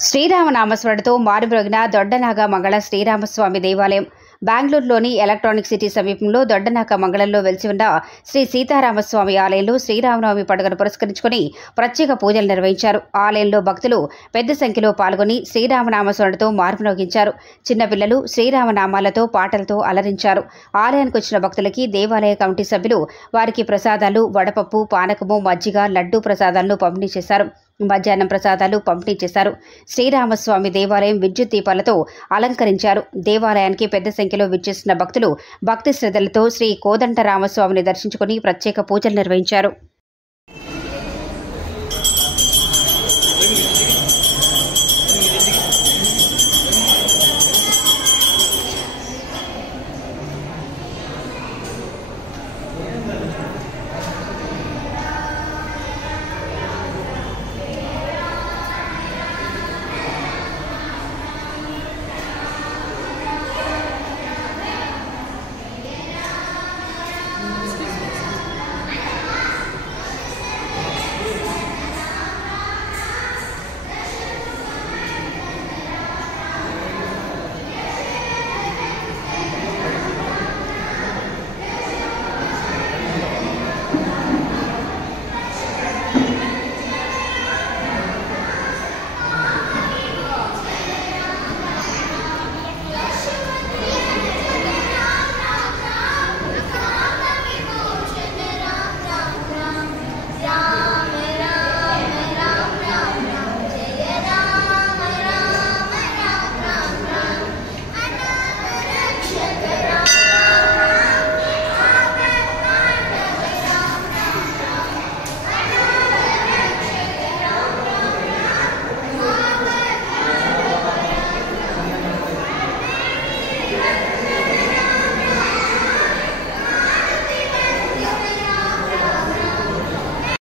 శ్రీరామనామస్మరణతో మారుమ్రోగిన దొడ్డనాగ మంగళ శ్రీరామస్వామి దేవాలయం బెంగళూరులోని ఎలక్ట్రానిక్ సిటీ సమీపంలో దొడ్డనాగ మంగళంలో వెలిసి ఉన్న శ్రీ సీతారామస్వామి ఆలయంలో శ్రీరామనవమి పండుగను పురస్కరించుకుని ప్రత్యేక పూజలు నిర్వహించారు. ఆలయంలో భక్తులు పెద్ద సంఖ్యలో పాల్గొని శ్రీరామనామస్మరణతో మారుమ్రోగించారు. చిన్నపిల్లలు శ్రీరామనామాలతో పాటలతో అలరించారు. ఆలయానికి వచ్చిన భక్తులకి దేవాలయ కమిటీ సభ్యులు వారికి ప్రసాదాలు, వడపప్పు, పానకము, మజ్జిగ, లడ్డూ ప్రసాదాలను పంపిణీ చేశారు. మధ్యాహ్నం ప్రసాదాలు పంపిణీ చేశారు. శ్రీరామస్వామి దేవాలయం విద్యుత్ దీపాలతో అలంకరించారు. దేవాలయానికి పెద్ద సంఖ్యలో విచ్చేసిన భక్తులు భక్తి శ్రద్ధలతో శ్రీ కోదండరామస్వామిని దర్శించుకుని ప్రత్యేక పూజలు నిర్వహించారు.